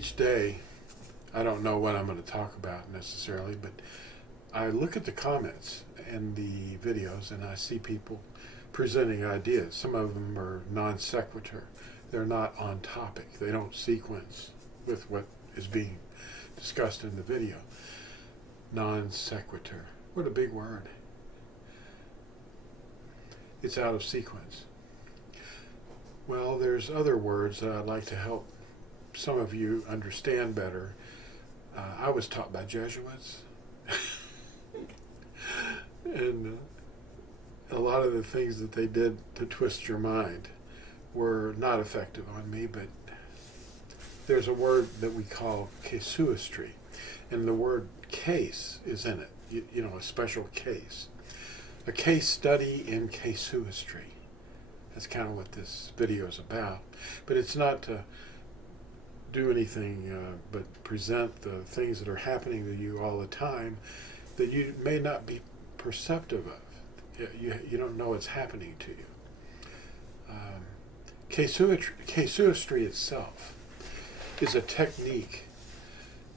each day, I don't know what I'm going to talk about necessarily, but I look at the comments and the videos and I see people presenting ideas. Some of them are non sequitur. They're not on topic. They don't sequence with what is being discussed in the video. Non sequitur. What a big word. It's out of sequence. Well, there's other words that I'd like to help some of you understand better. I was taught by Jesuits. And a lot of the things that they did to twist your mind were not effective on me, but there's a word that we call casuistry, and the word case is in it, you know, a special case. A case study in casuistry. That's kind of what this video is about. But it's not to do anything but present the things that are happening to you all the time that you may not be perceptive of. You don't know it's happening to you. Casuistry itself is a technique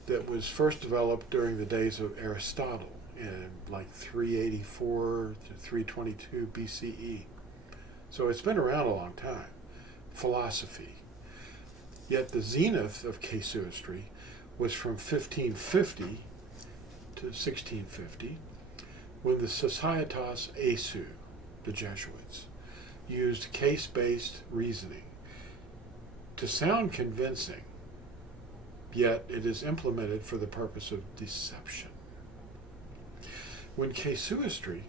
that was first developed during the days of Aristotle in like 384 to 322 BCE. So it's been around a long time. Philosophy. Yet the zenith of casuistry was from 1550 to 1650, when the Societas Aesu, the Jesuits, used case-based reasoning to sound convincing, yet it is implemented for the purpose of deception. When casuistry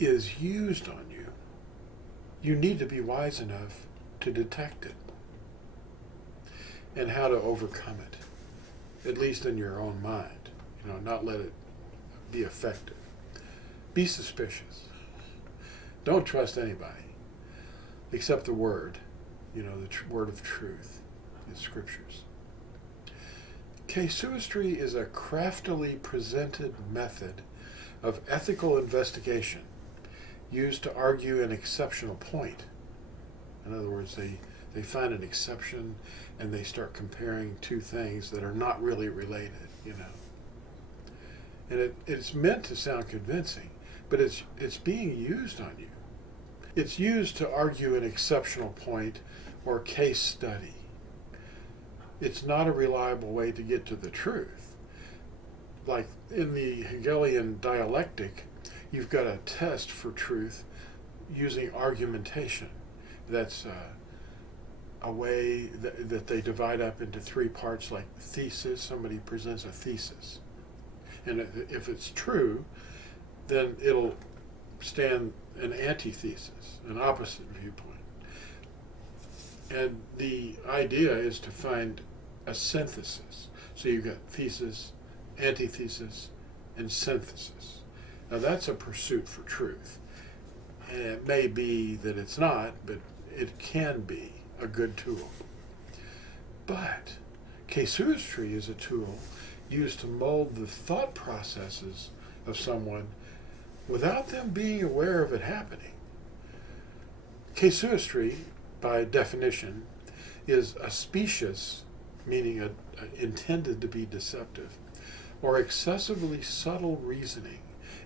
is used on you, you need to be wise enough to detect it and how to overcome it, at least in your own mind. You know, not let it be effective. Be suspicious. Don't trust anybody except the word, you know, the word of truth, the scriptures. Casuistry is a craftily presented method of ethical investigation used to argue an exceptional point. In other words, they find an exception and they start comparing two things that are not really related, you know. And it's meant to sound convincing, but it's being used on you. It's used to argue an exceptional point or case study. It's not a reliable way to get to the truth. Like in the Hegelian dialectic, you've got a test for truth using argumentation. That's a way that they divide up into three parts, like thesis. Somebody presents a thesis. And if it's true, then it'll stand an antithesis, an opposite viewpoint. And the idea is to find a synthesis. So you've got thesis, antithesis, and synthesis. Now that's a pursuit for truth. And it may be that it's not, but it can be a good tool. But casuistry is a tool used to mold the thought processes of someone without them being aware of it happening. Casuistry, by definition, is a specious, meaning intended to be deceptive, or excessively subtle reasoning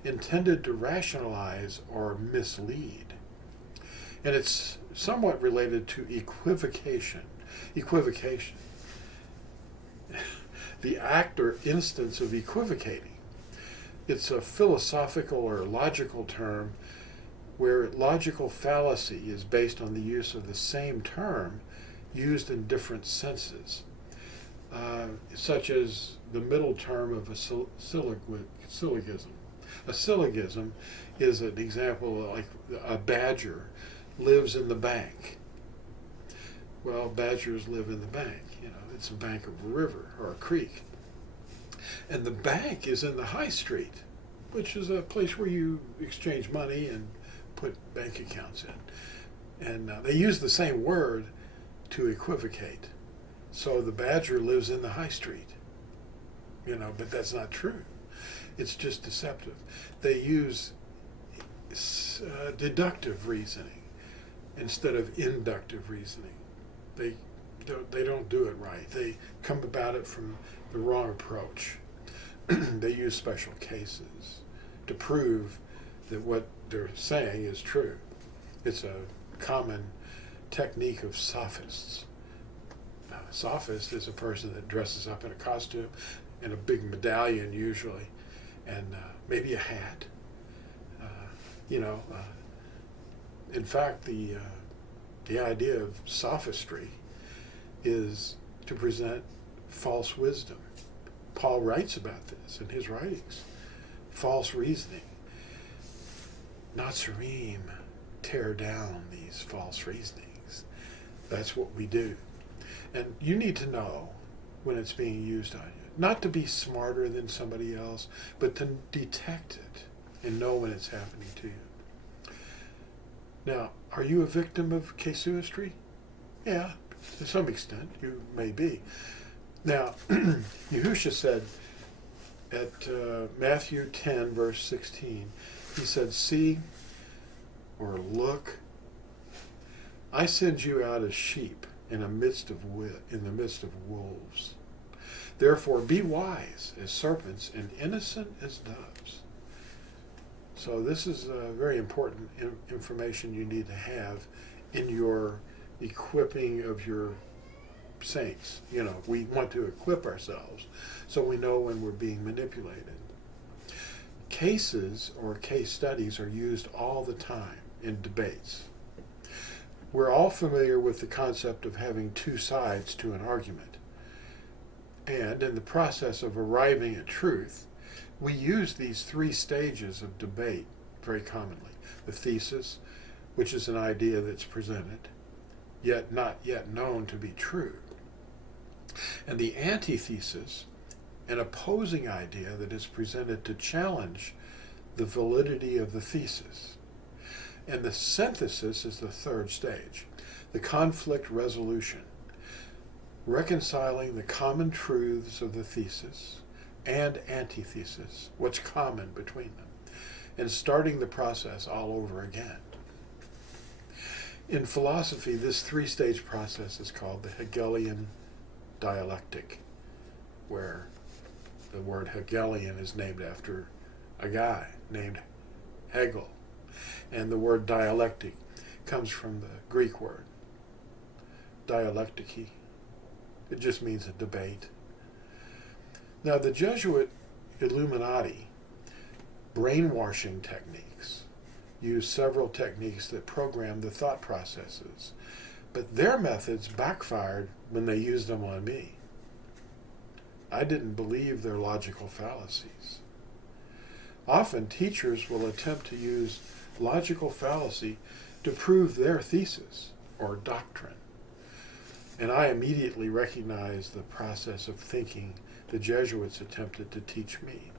intended to rationalize or mislead. And it's somewhat related to equivocation. Equivocation. The act or instance of equivocating. It's a philosophical or logical term where logical fallacy is based on the use of the same term used in different senses, such as the middle term of a syllogism. A syllogism is an example, like a badger lives in the bank. Well, badgers live in the bank. You know, it's a bank of a river or a creek. And the bank is in the high street, which is a place where you exchange money and put bank accounts in. And they use the same word to equivocate. So the badger lives in the high street. You know, but that's not true. It's just deceptive. They use deductive reasoning instead of inductive reasoning. They they don't do it right. They come about it from the wrong approach. They use special cases to prove that what they're saying is true. It's a common technique of sophists. A sophist is a person that dresses up in a costume and a big medallion usually, and maybe a hat. In fact, the idea of sophistry is to present false wisdom. Paul writes about this in his writings. False reasoning. Natsarim tear down these false reasonings. That's what we do. And you need to know when it's being used on you. Not to be smarter than somebody else, but to detect it and know when it's happening to you. Now, are you a victim of casuistry? Yeah, to some extent, you may be. Now, Yahusha said at Matthew 10, verse 16, he said, "See," or "Look, I send you out as sheep in the midst of wolves. Therefore, be wise as serpents and innocent as doves." So this is very important information you need to have in your equipping of your saints. We want to equip ourselves so we know when we're being manipulated. Cases or case studies are used all the time in debates. We're all familiar with the concept of having two sides to an argument. And in the process of arriving at truth, we use these three stages of debate very commonly. The thesis, which is an idea that's presented, yet not yet known to be true. And the antithesis, an opposing idea that is presented to challenge the validity of the thesis. And the synthesis is the third stage, the conflict resolution, reconciling the common truths of the thesis and antithesis, what's common between them, and starting the process all over again. In philosophy, this three-stage process is called the Hegelian dialectic, where the word Hegelian is named after a guy named Hegel. And the word dialectic comes from the Greek word dialektiki. It just means a debate. Now, the Jesuit Illuminati brainwashing techniques use several techniques that program the thought processes, but their methods backfired when they used them on me. I didn't believe their logical fallacies. Often teachers will attempt to use logical fallacy to prove their thesis or doctrine. And I immediately recognized the process of thinking the Jesuits attempted to teach me.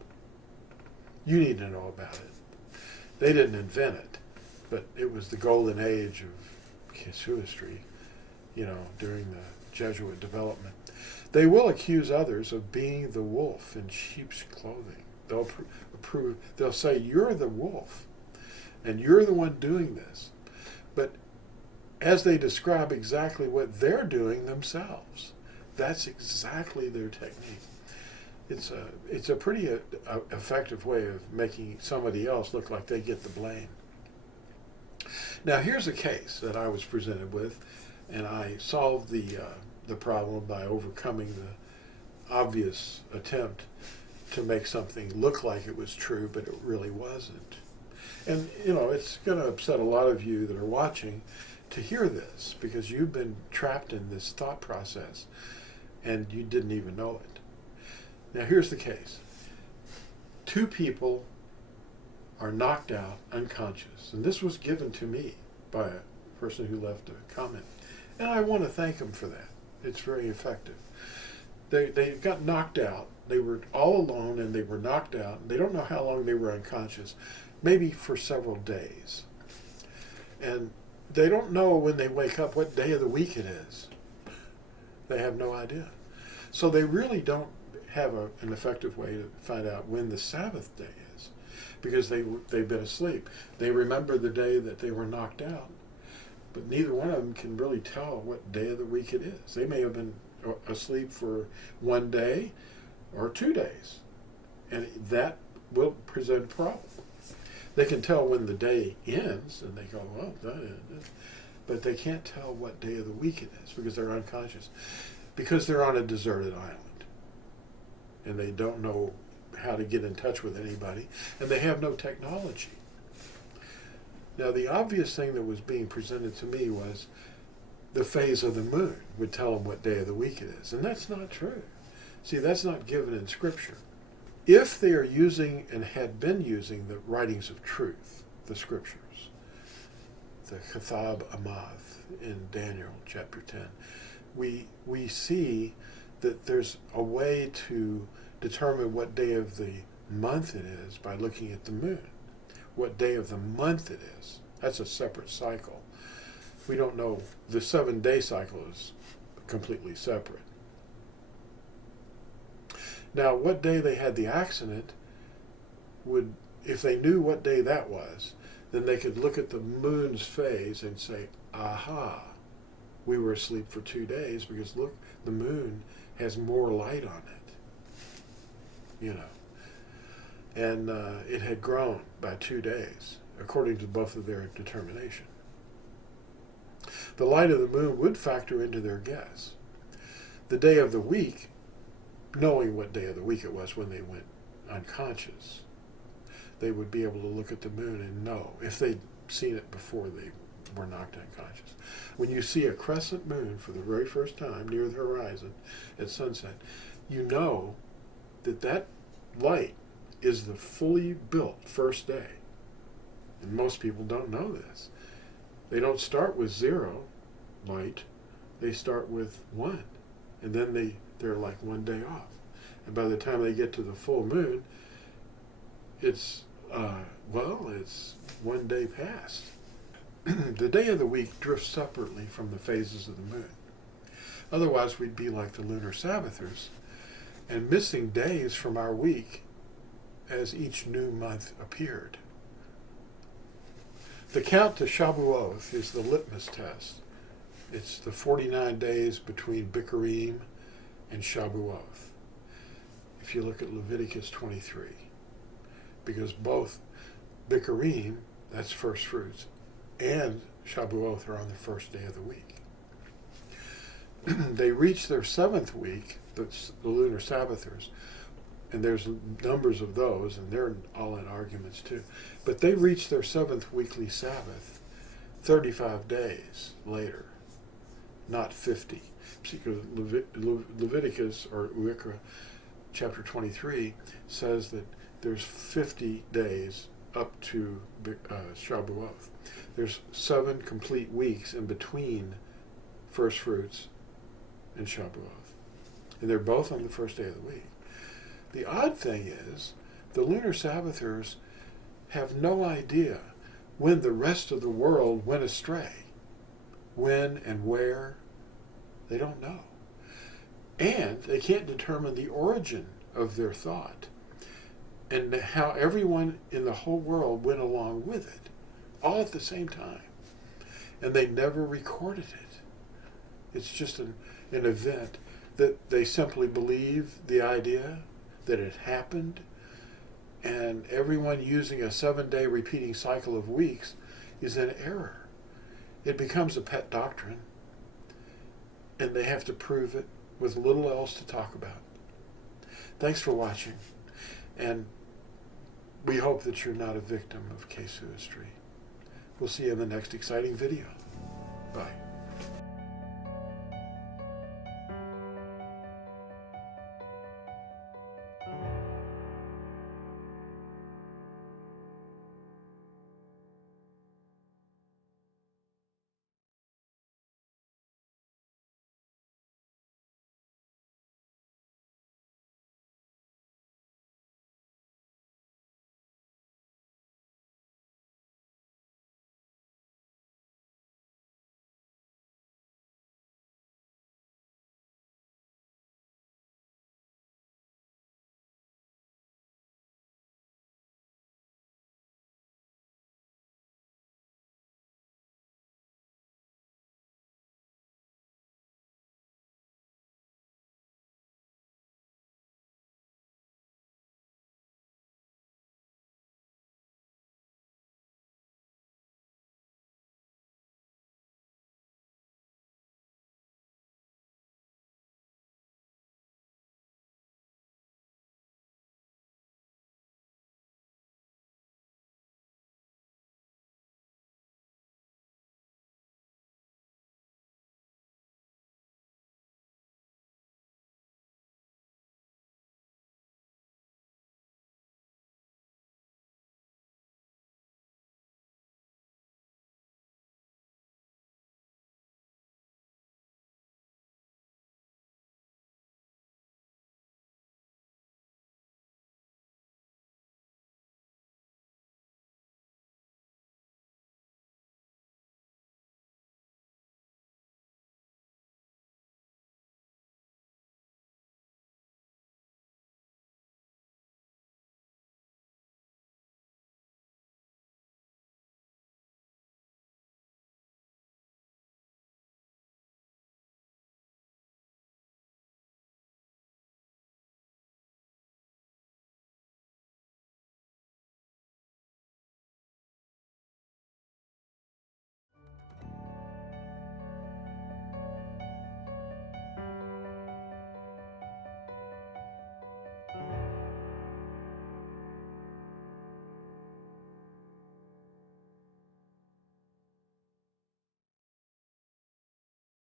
You need to know about it. They didn't invent it, but it was the golden age of casuistry, during the Jesuit development. They will accuse others of being the wolf in sheep's clothing. They'll say, "You're the wolf, and you're the one doing this." But as they describe exactly what they're doing themselves, that's exactly their technique. It's a pretty effective way of making somebody else look like they get the blame. Now, here's a case that I was presented with, and I solved the problem by overcoming the obvious attempt to make something look like it was true, but it really wasn't. And, it's going to upset a lot of you that are watching to hear this, because you've been trapped in this thought process, and you didn't even know it. Now, here's the case. Two people are knocked out unconscious, and this was given to me by a person who left a comment. And I want to thank them for that. It's very effective. They got knocked out. They were all alone, and they were knocked out. They don't know how long they were unconscious, maybe for several days. And they don't know when they wake up what day of the week it is. They have no idea. So they really don't have an effective way to find out when the Sabbath day is, because they've been asleep. They remember the day that they were knocked out, But neither one of them can really tell what day of the week it is. They may have been asleep for 1 day or 2 days, and that will present a problem. They can tell when the day ends, and they go, well, that is, but they can't tell what day of the week it is because they're unconscious, because they're on a deserted island, and they don't know how to get in touch with anybody, and they have no technology. Now, the obvious thing that was being presented to me was the phase of the moon would tell them what day of the week it is, and that's not true. See, that's not given in Scripture. If they are using and had been using the writings of truth, the Scriptures, the Kethav Amath in Daniel chapter 10, we see that there's a way to determine what day of the month it is by looking at the moon. What day of the month it is. That's a separate cycle. We don't know. The 7-day cycle is completely separate. Now, what day they had the accident would, if they knew what day that was, then they could look at the moon's phase and say, aha, we were asleep for 2 days because look, the moon has more light on it, you know. And it had grown by 2 days, according to both of their determination. The light of the moon would factor into their guess. The day of the week, knowing what day of the week it was when they went unconscious, they would be able to look at the moon and know if they'd seen it before they were knocked unconscious. When you see a crescent moon for the very first time near the horizon at sunset, you know that that light is the fully built first day. And most people don't know this. They don't start with 0 light. They start with 1. And then they're like 1 day off. And by the time they get to the full moon, it's 1 day past. The day of the week drifts separately from the phases of the moon. Otherwise, we'd be like the lunar Sabbathers and missing days from our week as each new month appeared. The count to Shavuot is the litmus test. It's the 49 days between Bikurim and Shavuot. If you look at Leviticus 23, because both Bikurim, that's first fruits, and Shavuot are on the first day of the week. They reach their 7th week, the lunar Sabbathers, and there's numbers of those, and they're all in arguments too. But they reach their 7th weekly Sabbath 35 days later, not 50. Because Leviticus, or Uikra, chapter 23, says that there's 50 days up to Shavuot. There's 7 complete weeks in between first fruits and Shavuot. And they're both on the first day of the week. The odd thing is, the lunar Sabbathers have no idea when the rest of the world went astray. When and where, they don't know. And they can't determine the origin of their thought and how everyone in the whole world went along with it, all at the same time. And they never recorded it. It's just an event that they simply believe the idea that it happened, and everyone using a 7-day repeating cycle of weeks is in error. It becomes a pet doctrine, and they have to prove it with little else to talk about. Thanks for watching, and we hope that you're not a victim of casuistry. We'll see you in the next exciting video. Bye.